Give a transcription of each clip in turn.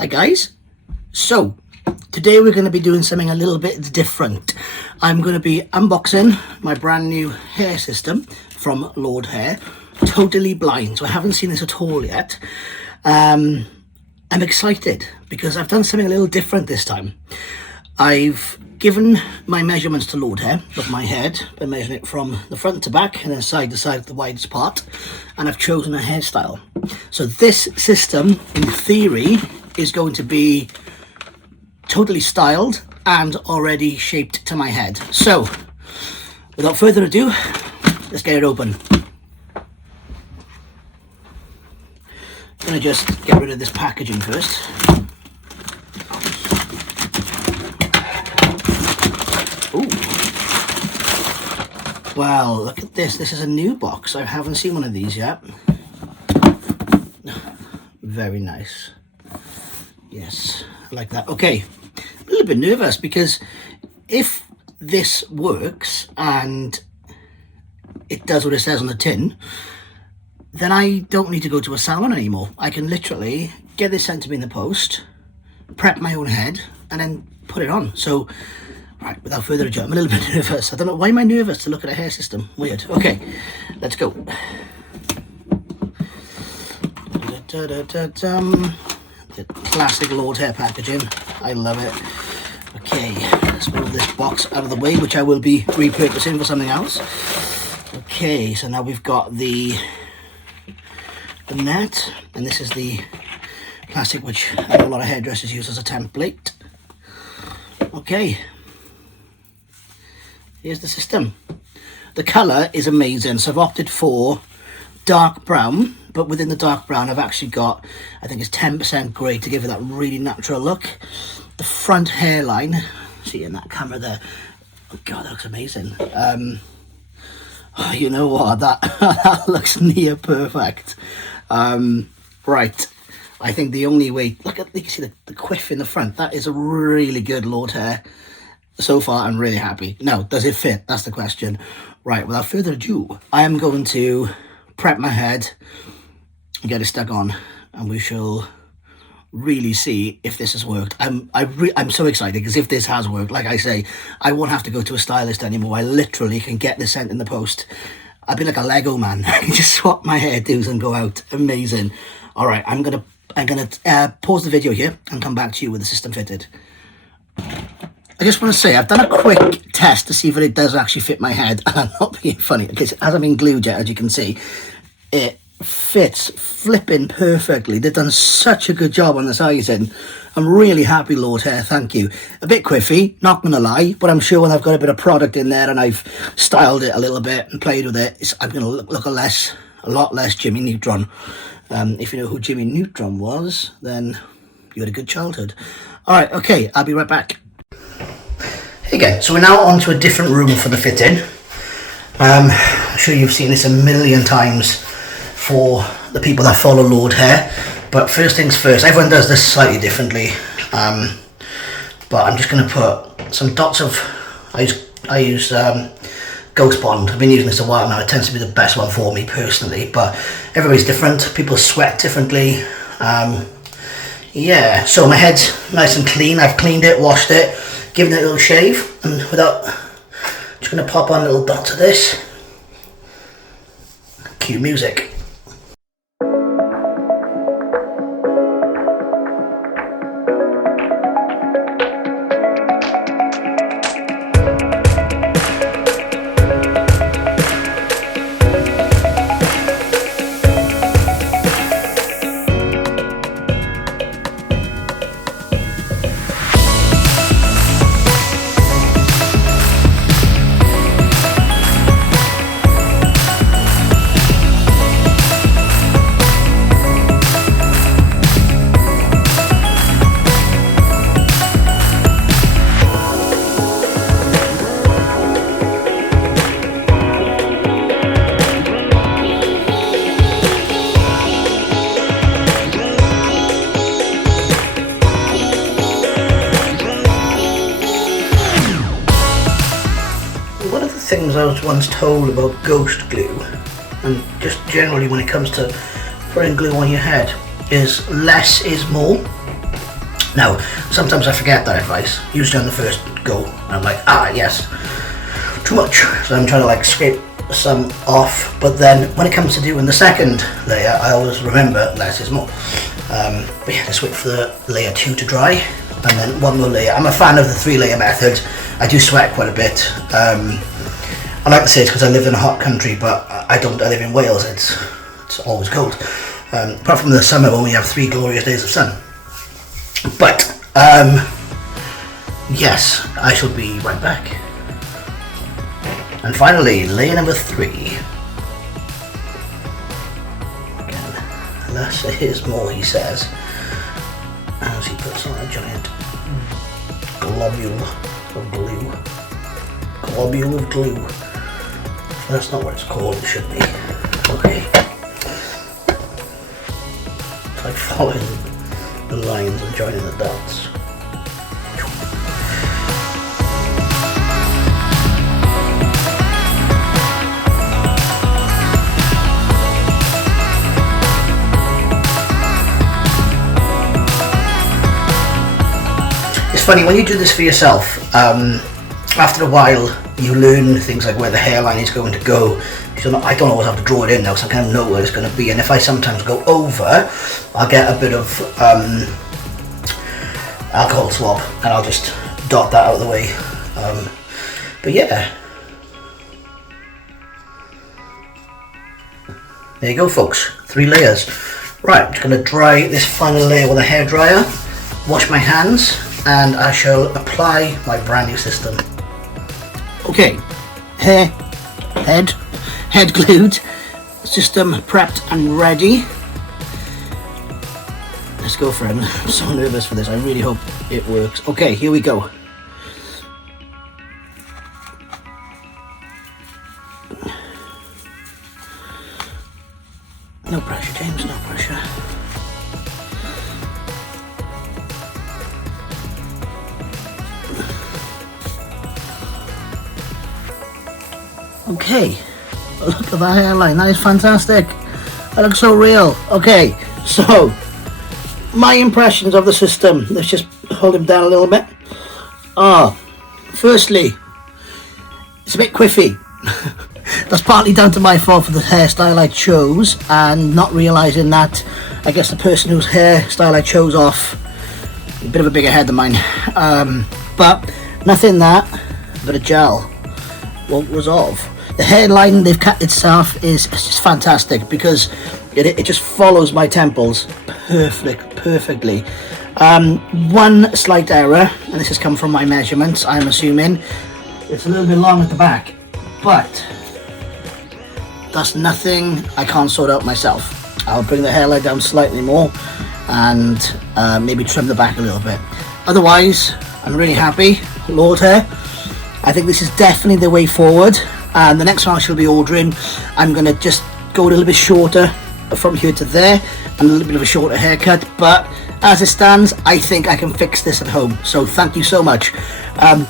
Hi guys, so today we're going to be doing something a little bit different. I'm going to be unboxing my brand new hair system from Lordhair, totally blind, so I haven't seen this at all yet. I'm excited because I've done something a little different this time. I've given my measurements to Lordhair of my head by measuring it from the front to back and then side to side of the widest part, and I've chosen a hairstyle. So this system in theory is going to be totally styled and already shaped to my head. So without further ado, let's get it open. I'm going to just get rid of this packaging first. Ooh. Wow, look at this. This is a new box. I haven't seen one of these yet. Very nice. Yes, I like that. Okay, I'm a little bit nervous because if this works and it does what it says on the tin, then I don't need to go to a salon anymore. I can literally get this sent to me in the post, prep my own head, and then put it on. So, right, without further ado, I'm a little bit nervous. I don't know, why am I nervous to look at a hair system? Weird. Okay, let's go. The classic Lordhair packaging. I love it. Okay, let's move this box out of the way, which I will be repurposing for something else. Okay, so now we've got the net, and this is the plastic which I know a lot of hairdressers use as a template. Okay, here's the system. The colour is amazing, so I've opted for dark brown, but within the dark brown I've actually got, I think it's 10% grey to give it that really natural look. The front hairline, see in that camera there, oh god, that looks amazing. Oh, you know what, that looks near perfect. Right, I think the only way, look at, you can see the quiff in the front. That is a really good Lordhair. So far I'm really happy. Now, does it fit? That's the question. Right, without further ado, I am going to prep my head and get it stuck on, and we shall really see if this has worked. I'm so excited because if this has worked, like I say, I won't have to go to a stylist anymore. I literally can get this sent in the post. I'd be like a Lego man. I can just swap my hairdos and go out. Amazing. All right, I'm gonna pause the video here and come back to you with the system fitted. I just want to say I've done a quick test to see if it does actually fit my head, and I'm not being funny because it hasn't been glued yet, as you can see. It fits flipping perfectly. They've done such a good job on the sizing. I'm really happy, Lordhair, thank you. A bit quiffy, not gonna lie, but I'm sure when I've got a bit of product in there and I've styled it a little bit and played with it, I'm gonna look a lot less Jimmy Neutron. If you know who Jimmy Neutron was, then you had a good childhood. All right, okay, I'll be right back. Hey again, so we're now on to a different room for the fitting. I'm sure you've seen this a million times for the people that follow Lordhair, but first things first, everyone does this slightly differently, but I'm just going to put some dots of, I use Ghost Bond. I've been using this a while now. It tends to be the best one for me personally, but everybody's different. People sweat differently. Yeah, so my head's nice and clean. I've cleaned it, washed it, given it a little shave, and just going to pop on little dots of this. Cue music. things I was once told about ghost glue, and just generally when it comes to putting glue on your head, is less is more. Now, sometimes I forget that advice, usually on the first go, and I'm like, yes, too much. So I'm trying to like scrape some off, but then when it comes to doing the second layer, I always remember less is more. But yeah, let's wait for the layer 2 to dry, and then one more layer. I'm a fan of the 3-layer method. I do sweat quite a bit. I like to say it's because I live in a hot country, but I don't. I live in Wales. It's always cold, apart from the summer when we have 3 glorious days of sun. But yes, I shall be right back. And finally, layer number 3. Again, less is more, he says, as he puts on a giant globule of glue. Globule of glue. That's not what it's called, it should be. Okay. It's like following the lines and joining the dots. It's funny when you do this for yourself, after a while you learn things like where the hairline is going to go. I don't always have to draw it in now because I kind of know where it's going to be, and if I sometimes go over, I'll get a bit of alcohol swab and I'll just dot that out of the way. But yeah, there you go folks, 3 layers. Right, I'm just going to dry this final layer with a hairdryer, wash my hands, and I shall apply my brand new system. Okay, head glued, system prepped and ready. Let's go for it. I'm so nervous for this. I really hope it works. Okay, here we go. No pressure, James, no pressure. Okay, look at that hairline, that is fantastic. That looks so real. Okay, so my impressions of the system. Let's just hold him down a little bit. Firstly, it's a bit quiffy. That's partly down to my fault for the hairstyle I chose and not realising that I guess the person whose hairstyle I chose off a bit of a bigger head than mine. But nothing that, but a gel won't resolve. The hairline they've cut itself is just fantastic because it just follows my temples perfectly. One slight error, and this has come from my measurements, I'm assuming. It's a little bit long at the back, but that's nothing I can't sort out myself. I'll bring the hairline down slightly more and maybe trim the back a little bit. Otherwise, I'm really happy. Lordhair, I think this is definitely the way forward. And the next one I shall be ordering, I'm going to just go a little bit shorter from here to there and a little bit of a shorter haircut, but as it stands I think I can fix this at home, so thank you so much.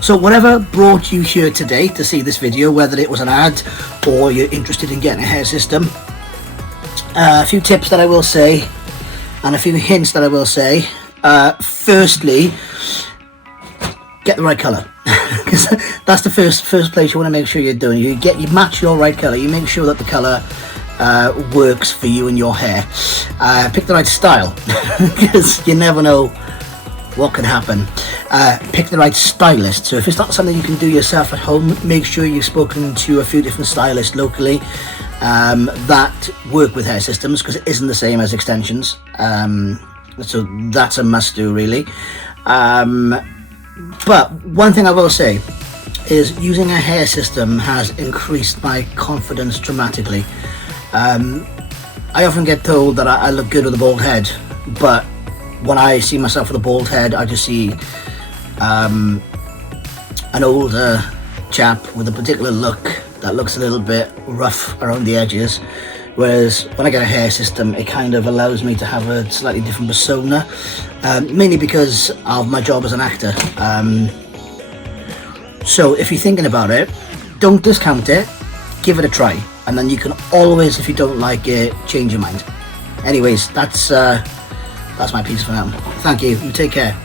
So whatever brought you here today to see this video, whether it was an ad or you're interested in getting a hair system, a few tips that I will say and a few hints that I will say. Firstly, get the right colour. Because that's the first place you want to make sure you're doing. You match your right colour. You make sure that the colour works for you and your hair. Pick the right style, because you never know what can happen. Pick the right stylist. So if it's not something you can do yourself at home, make sure you've spoken to a few different stylists locally that work with hair systems, because it isn't the same as extensions. So that's a must do, really. But one thing I will say is using a hair system has increased my confidence dramatically. I often get told that I look good with a bald head, but when I see myself with a bald head, I just see an older chap with a particular look that looks a little bit rough around the edges. Whereas when I get a hair system, it kind of allows me to have a slightly different persona, mainly because of my job as an actor. So if you're thinking about it, don't discount it, give it a try, and then you can always, if you don't like it, change your mind. Anyways, that's my piece for now. Thank you. You take care.